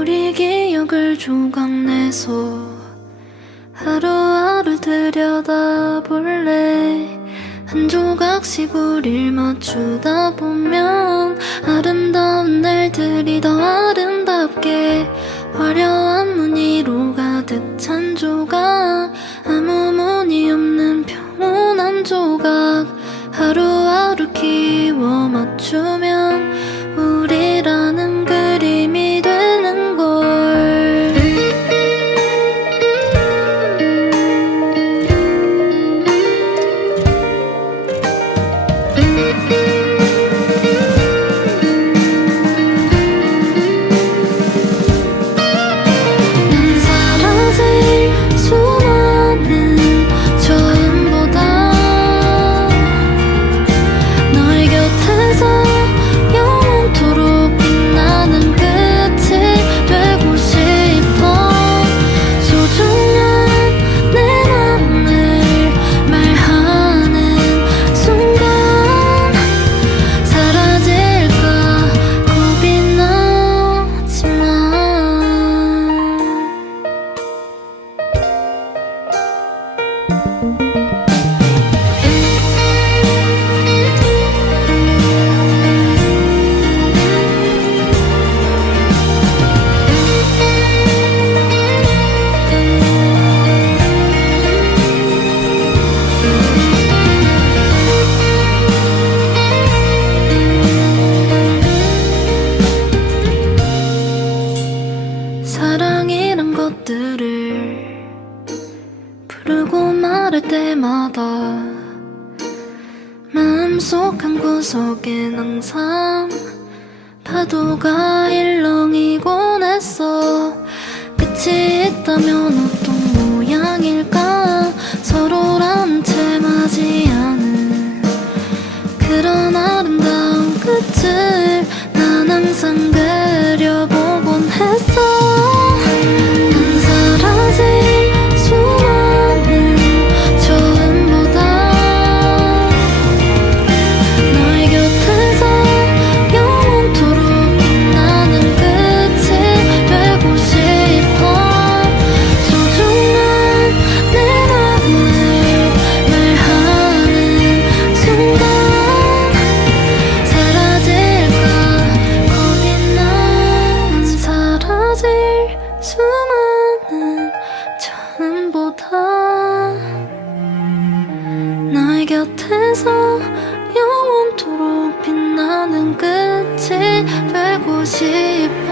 우리 기억을 조각 내서 하루하루 들여다볼래? 한 조각씩 우릴 맞추다 보면 아름다운 날들이 더 아름답게 화려한 무늬로 가득 찬 조각 아무 무늬 없는 평온한 조각 하루하루 키워 맞추면 곁에서 Música 말할 때마다 마음속 한 구석엔 항상 파도가 일렁이곤 했어 끝이 있다면 어떤 모양일까 수많은 처음보다 너의 곁에서 영원토록 빛나는 끝이 되고 싶어